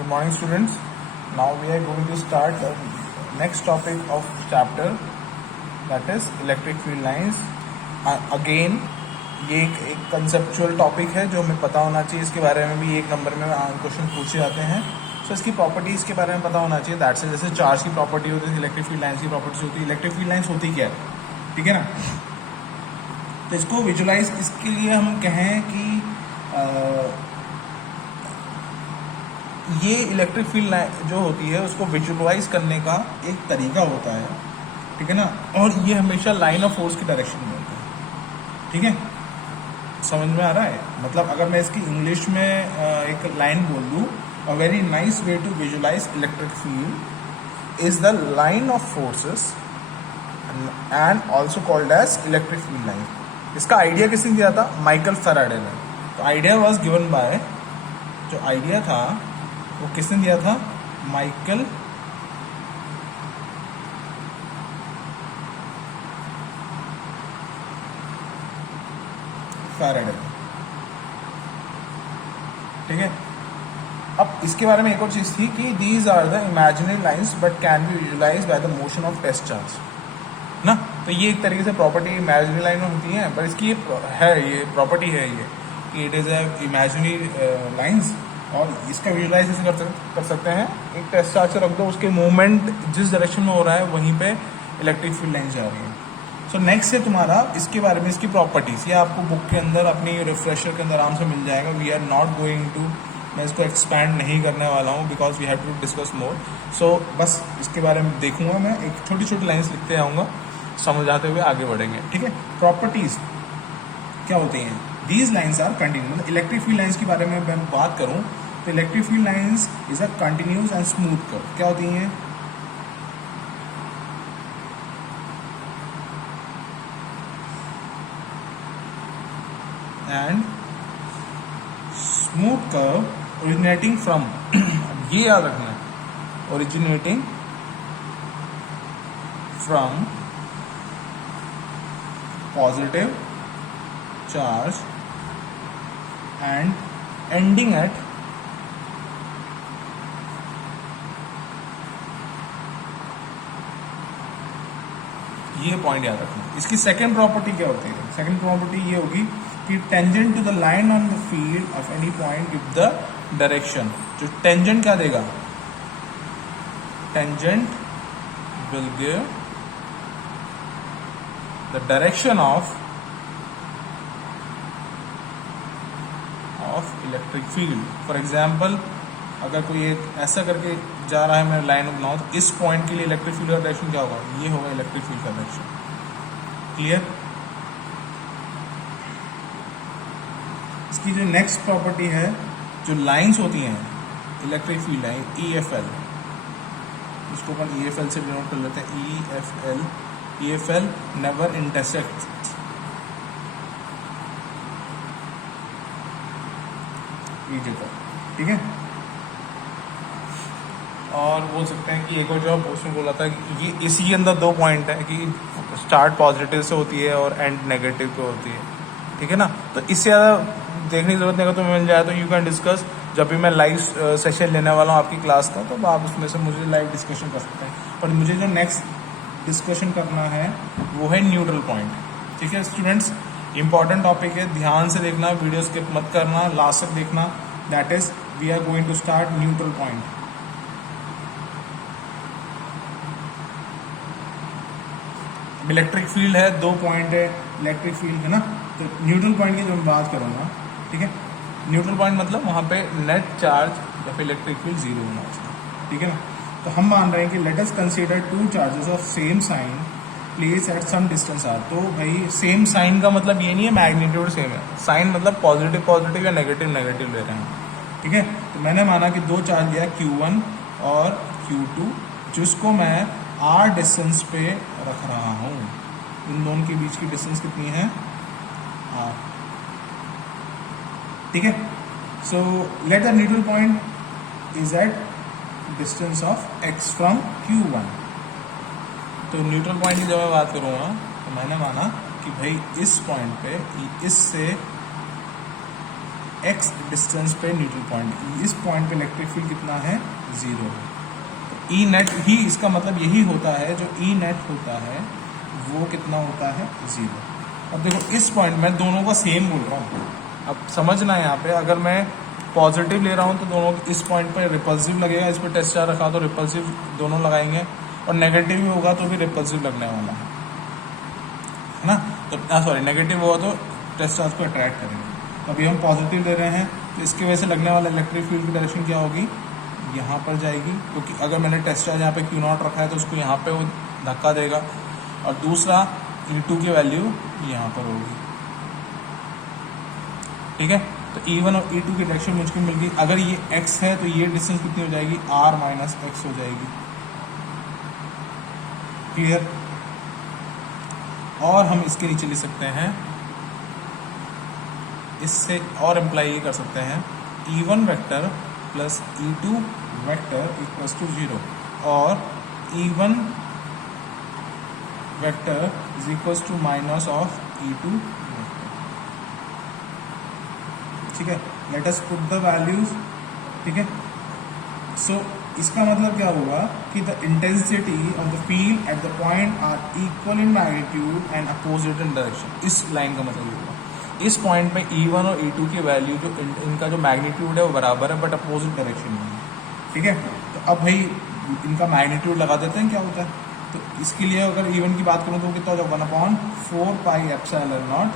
Good morning, students. Now we are going to start the next topic of chapter, that is electric field lines. Again, ये एक conceptual topic है जो हमें पता होना चाहिए. इसके बारे में भी एक नंबर में क्वेश्चन पूछे जाते हैं. सो इसकी प्रॉपर्टीज़ के बारे में पता होना चाहिए. That's it. जैसे चार्ज की प्रॉपर्टी होती है, इलेक्ट्रिक फील्ड लाइन्स की प्रॉपर्टीज होती है. इलेक्ट्रिक फील्ड लाइन्स होती क्या है, ठीक है ना. तो इसको विजुलाइज, इसके लिए हम कहें कि ये इलेक्ट्रिक फील्ड लाइन जो होती है उसको विजुअलाइज करने का एक तरीका होता है, ठीक है ना. और ये हमेशा लाइन ऑफ फोर्स की डायरेक्शन में होता है, ठीक है. समझ में आ रहा है. मतलब अगर मैं इसकी इंग्लिश में एक लाइन बोल दूँ, a very nice way to visualize electric field is the line of forces and also called as electric field line. इसका आइडिया किसने दिया था? माइकल फैराडे ने. तो आइडिया वॉज गिवन बाय, जो आइडिया था वो किसने दिया था? माइकल फैराडे, ठीक है. अब इसके बारे में एक और चीज थी कि these are the imaginary lines but can be visualize by the motion of test charge ना. तो ये एक तरीके से प्रॉपर्टी इमेजिनरी लाइन होती है, पर इसकी ये प्रॉपर्टी है ये कि it is a imaginary lines. और इसका विजुलाइज कैसे कर सकते हैं? एक टेस्ट चार्ज से रख दो, उसके मूवमेंट जिस डायरेक्शन में हो रहा है वहीं पे इलेक्ट्रिक फील्ड लाइन जा रही है. सो नेक्स्ट है तुम्हारा इसके बारे में, इसकी प्रॉपर्टीज. ये आपको बुक के अंदर अपनी रिफ्रेशर के अंदर आराम से मिल जाएगा. We are not going to, मैं इसको एक्सपैंड नहीं करने वाला हूँ because we have to discuss more. So बस इसके बारे में देखूंगा मैं, एक छोटी छोटी लाइन्स लिखते आऊँगा, समझाते हुए आगे बढ़ेंगे, ठीक है. प्रॉपर्टीज क्या होती हैं? These lines are continuous. मतलब इलेक्ट्रिक फील्ड लाइन्स के बारे में मैं बात करूँ तो electric field lines is a continuous and smooth curve. क्या होती हैं? And smooth curve originating from, ये याद रखना है, originating from positive charge and ending at ये पॉइंट याद रखना. इसकी सेकंड प्रॉपर्टी क्या होती है? सेकंड प्रॉपर्टी ये होगी कि tangent to the line on the field of any point give the direction. जो टेंजेंट क्या देगा? Tangent will give the direction of electric field. For example, अगर कोई एक ऐसा करके जा रहा है, मैं लाइन बनाऊं, तो इस पॉइंट के लिए इलेक्ट्रिक फील्ड का डायरेक्शन क्या होगा? ये होगा इलेक्ट्रिक फील्ड का डायरेक्शन. क्लियर? इसकी जो नेक्स्ट प्रॉपर्टी है, जो लाइंस होती हैं इलेक्ट्रिक फील्ड लाइन, EFL, इसको अपन EFL से डिनोट कर लेते हैं. EFL never intersect. ठीक है. और बोल सकते हैं कि एक और जॉब उसमें बोला था कि ये इसी के अंदर दो पॉइंट है कि स्टार्ट पॉजिटिव से होती है और एंड नेगेटिव पे होती है, ठीक है ना. तो इससे ज़्यादा देखने की जरूरत नहीं. अगर तुम्हें मिल जाए तो यू कैन डिस्कस. जब भी मैं लाइव सेशन लेने वाला हूँ आपकी क्लास का, तो आप उसमें से मुझे लाइव डिस्कशन कर सकते हैं. पर मुझे जो नेक्स्ट डिस्कशन करना है वो है न्यूट्रल पॉइंट, ठीक है स्टूडेंट्स. इंपॉर्टेंट टॉपिक है, ध्यान से देखना, वीडियो स्किप मत करना, लास्ट तक देखना. That is we are going to start neutral point. Electric field है, दो पॉइंट है इलेक्ट्रिक फील्ड, है ना. तो न्यूट्रल पॉइंट की जो मैं बात करूँगा, ठीक है. न्यूट्रल पॉइंट मतलब वहाँ पे नेट चार्ज या फिर इलेक्ट्रिक फील्ड जीरो होना चाहिए, ठीक है ना. तो हम मान रहे हैं कि let us consider two charges of same sign place at some distance R. तो भाई सेम साइन का मतलब ये नहीं है मैग्नीट्यूड सेम है. साइन मतलब पॉजिटिव पॉजिटिव या नेगेटिव नेगेटिव ले रहे हैं, ठीक है. तो मैंने माना कि दो चार्ज लिया Q1 और Q2, जिसको मैं R डिस्टेंस पे रख रहा हूँ. इन दोनों के बीच की डिस्टेंस कितनी है? R, ठीक है. So let the neutral point is at distance of x from Q1. तो न्यूट्रल पॉइंट की जब मैं बात करूँगा तो मैंने माना कि भाई इस पॉइंट पे इससे x डिस्टेंस पे न्यूट्रल पॉइंट, इस पॉइंट पे इलेक्ट्रिक फील्ड कितना है, 0 है। तो ई नेट ही इसका मतलब यही होता है, जो ई नेट होता है वो कितना होता है, 0। अब देखो इस पॉइंट में दोनों का सेम बोल रहा हूँ, अब समझना है यहाँ पे, अगर मैं पॉजिटिव ले रहा हूँ तो दोनों इस पॉइंट पर रिपल्सिव लगेगा, इस पर टेस्ट चार्ज रखा तो रिपल्सिव दोनों लगाएंगे, और नेगेटिव भी होगा तो भी रिपल्सिव लगने वाला है ना। तो सॉरी नेगेटिव होगा तो टेस्ट चार्ज को अट्रैक्ट करेंगे। तो अभी हम पॉजिटिव ले रहे हैं तो इसकी वजह से लगने वाला इलेक्ट्रिक फील्ड की डायरेक्शन क्या होगी, यहाँ पर जाएगी, क्योंकि अगर मैंने टेस्ट चार्ज यहाँ पे Q0 रखा है तो उसको यहाँ पे वो धक्का देगा, और दूसरा E2 की वैल्यू यहाँ पर होगी, ठीक है। तो E1 और E2 की डायरेक्शन मुझको मिल गई। अगर ये x है तो ये डिस्टेंस कितनी हो जाएगी, r माइनस एक्स हो जाएगी, क्लियर। और हम इसके नीचे लिख सकते हैं, इससे और इम्प्लाई ये कर सकते हैं, E1 vector plus E2 vector equals to 0, और E1 vector is equals to minus of E2 vector, ठीक है। Let us put the values, ठीक है। सो इसका मतलब क्या होगा कि the intensity of the field at the point are equal in magnitude and opposite in direction. इस लाइन का मतलब ये होगा, इस पॉइंट में E1 और E2 की वैल्यू जो इनका जो मैग्नीट्यूड है वो बराबर है, बट अपोजिट डायरेक्शन में है, ठीक है। तो अब भाई इनका मैग्नीट्यूड लगा देते हैं, क्या होता है। तो इसके लिए अगर E1 की बात करूँ तो कितना होगा, 1/4 pi epsilon not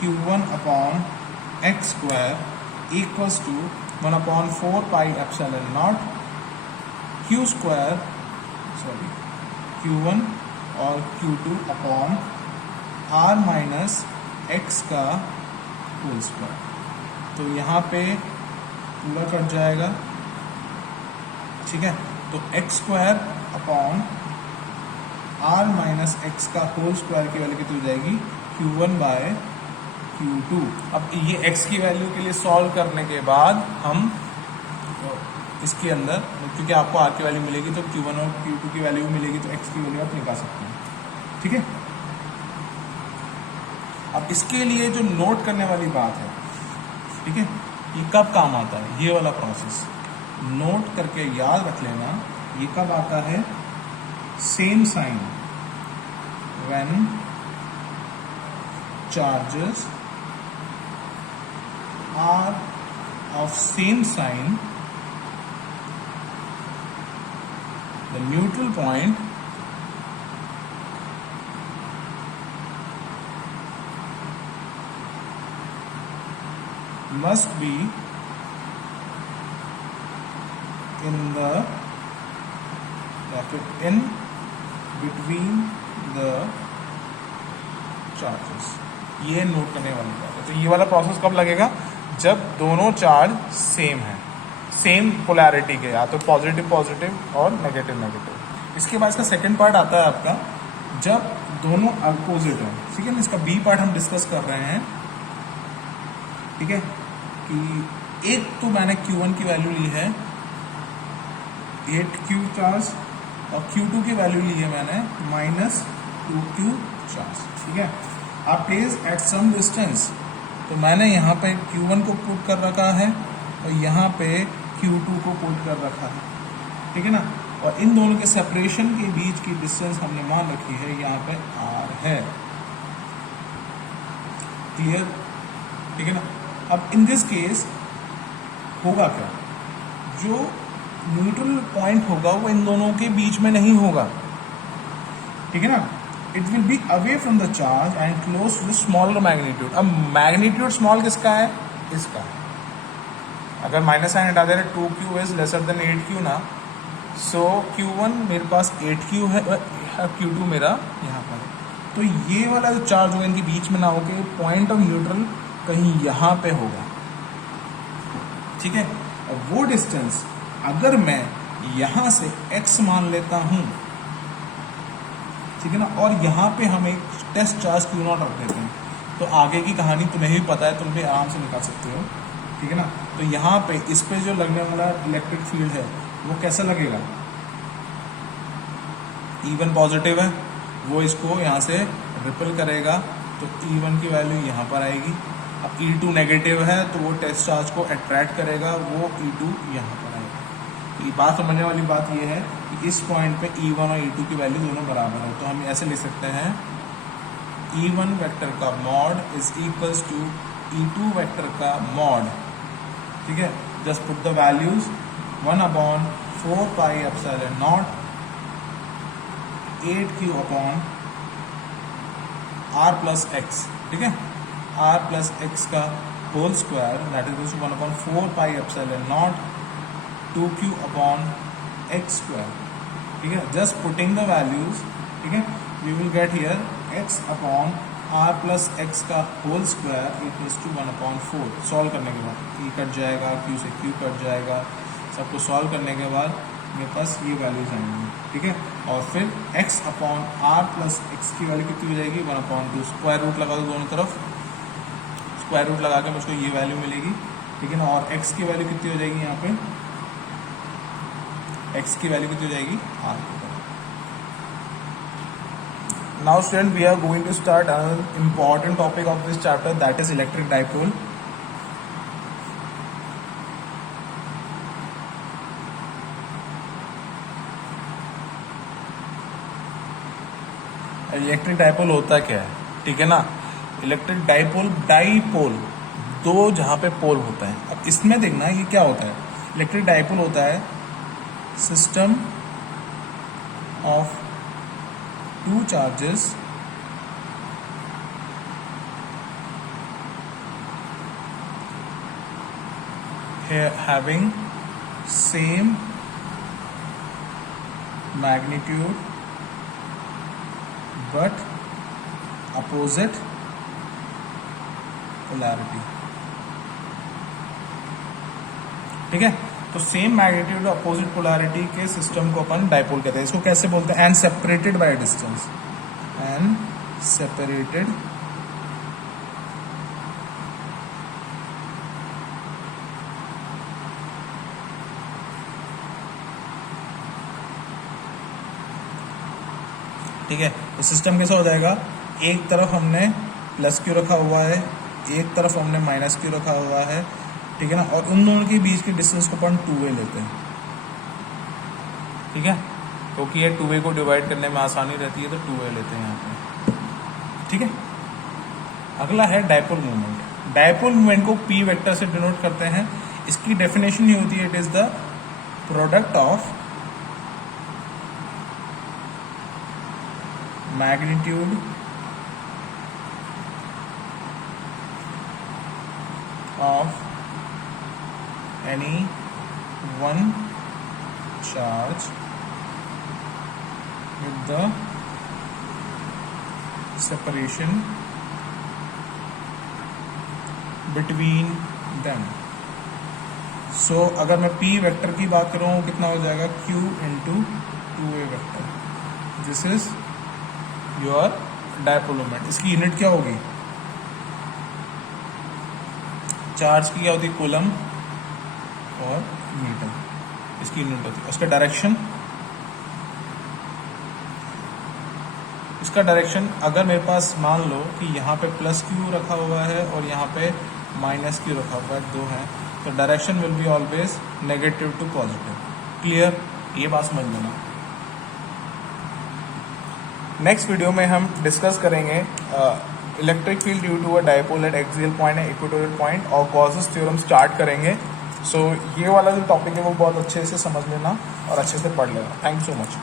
Q1 upon x square equals to 1/4 pi epsilon not Q square, sorry Q1 और Q2 upon R minus x का होल स्क्वायर। तो यहाँ पे पूरा कट जाएगा, ठीक है। तो x square upon R minus x का होल स्क्वायर की वैल्यू कितनी हो जाएगी, Q1 बाय Q2। अब ये x की वैल्यू के लिए सॉल्व करने के बाद हम इसके अंदर, क्योंकि आपको r की वैल्यू मिलेगी तो Q1 और Q2 की वैल्यू मिलेगी, तो x की वैल्यू आप निकाल सकते हैं, ठीक है। अब इसके लिए जो नोट करने वाली बात है, ठीक है, ये कब काम आता है, ये वाला प्रोसेस नोट करके याद रख लेना। ये कब आता है, same sign when charges are of same sign, the neutral point must be in the in between the charges। ये नोट करने वाली बात है। तो ये वाला प्रोसेस कब लगेगा, जब दोनों चार्ज सेम है, सेम पोलैरिटी के, या तो पॉजिटिव पॉजिटिव और नेगेटिव नेगेटिव। इसके बाद इसका सेकंड पार्ट आता है आपका, जब दोनों अपोजिट हैं, ठीक है ना। इसका बी पार्ट हम डिस्कस कर रहे हैं, ठीक है, कि एक तो मैंने Q1 की वैल्यू ली है 8Q चार्ज, और Q2 की वैल्यू ली है मैंने -2Q चार्ज, ठीक है। आप प्लेस एट सम डिस्टेंस, तो मैंने यहाँ पे Q1 को पुट कर रखा है और यहाँ पे Q2 को पुट कर रखा है, ठीक है ना। और इन दोनों के सेपरेशन के बीच की डिस्टेंस हमने मान रखी है यहाँ पे R है, क्लियर, ठीक है ना। अब इन दिस केस होगा क्या, जो न्यूट्रल पॉइंट होगा वो इन दोनों के बीच में नहीं होगा, ठीक है ना। It will be away from the charge and close to the smaller magnitude. अब मैग्नीट्यूड स्मॉल किसका है, इसका है। अगर माइनस साइन हटा दे रहे 2Q is lesser than 8Q ना, सो Q1 मेरे पास 8Q है, Q2 मेरा यहाँ पर है। तो ये वाला जो चार्ज होगा इनके बीच में ना होके पॉइंट ऑफ न्यूट्रल कहीं यहाँ पे होगा, ठीक है। और वो डिस्टेंस अगर मैं यहाँ से x मान लेता हूँ, ठीक है ना, और यहाँ पे हम एक टेस्ट चार्ज Q0 रख देते हैं, तो आगे की कहानी तुम्हें भी पता है, तुम भी आराम से निकाल सकते हो, ठीक है ना। तो यहाँ पे इस पे जो लगने वाला इलेक्ट्रिक फील्ड है वो कैसा लगेगा, E1 पॉजिटिव है, वो इसको यहाँ से रिपल करेगा, तो E1 की वैल्यू यहाँ पर आएगी, अब E2 नेगेटिव है तो वो टेस्ट चार्ज को अट्रैक्ट करेगा, वो E2 यहाँ पर आएगा। ये बात समझने वाली बात ये है कि इस पॉइंट पे E1 और E2 की वैल्यू दोनों बराबर है, तो हम ऐसे लिख सकते हैं E1 वेक्टर का mod is equals to E2 vector का मॉड। ठीक है, just put the values 1/4 pi epsilon naught 8q upon r plus x. ठीक है, r प्लस एक्स का whole square that is 1/4 pi epsilon naught 2q upon x square. ठीक है, just putting the values. ठीक है, we will get here x upon r plus x का whole square equals to 1/4। Solve करने के बाद e cut जाएगा, q से q कट जाएगा, सबको सॉल्व करने के बाद मेरे पास ये वैल्यूज आएंगी। ठीक है, और फिर x upon r plus x की वैल्यू कितनी हो जाएगी 1/2। स्क्वायर रूट लगा दो दोनों तरफ, स्क्वायर रूट लगा के मुझको ये वैल्यू मिलेगी। ठीक है ना, और x की वैल्यू कितनी हो जाएगी, यहाँ पे x की वैल्यू कितनी हो जाएगी r के ऊपर। Now student we are going to start an important topic of this chapter that is electric dipole. Electric dipole होता क्या है, ठीक है ना। इलेक्ट्रिक डाइपोल, डाइपोल दो जहां पे पोल होता है। अब इसमें देखना ये क्या होता है। इलेक्ट्रिक डाइपोल होता है system of two charges having same magnitude but opposite polarity। ठीक है, तो सेम मैग्नीट्यूड अपोजिट पोलैरिटी के सिस्टम को अपन डाइपोल कहते हैं। इसको कैसे बोलते हैं, and separated by distance, and separated ठीक है। तो सिस्टम कैसा हो जाएगा, एक तरफ हमने प्लस क्यू रखा हुआ है, एक तरफ हमने माइनस क्यू रखा हुआ है। ठीक है ना, और उन दोनों के बीच के डिस्टेंस को अपन 2a लेते हैं। ठीक है, क्योंकि ये 2a को डिवाइड करने में आसानी रहती है तो 2a लेते हैं यहाँ पे। ठीक है, अगला है डाइपोल मोमेंट। डाइपोल मोमेंट को p वेक्टर से डिनोट करते हैं। इसकी डेफिनेशन ये होती है, it is the product of magnitude of any one charge with the separation between them। So अगर मैं p वेक्टर की बात करूँ कितना हो जाएगा, q into 2a vector. This is your dipole moment. इसकी यूनिट क्या होगी, चार्ज की क्या होती है, कूलम और न्यूटन इसकी यूनिट होती है। उसका डायरेक्शन, इसका डायरेक्शन अगर मेरे पास मान लो कि यहाँ पे प्लस क्यू रखा हुआ है और यहाँ पे माइनस क्यू रखा हुआ है, दो है, तो direction will be always negative to positive. Clear, ये बात समझ लेना। नेक्स्ट वीडियो में हम डिस्कस करेंगे electric field due to a dipole at axial point and equatorial point और गॉसेस थ्योरम स्टार्ट करेंगे। सो ये वाला जो टॉपिक है वो बहुत अच्छे से समझ लेना और अच्छे से पढ़ लेना। Thank you so much.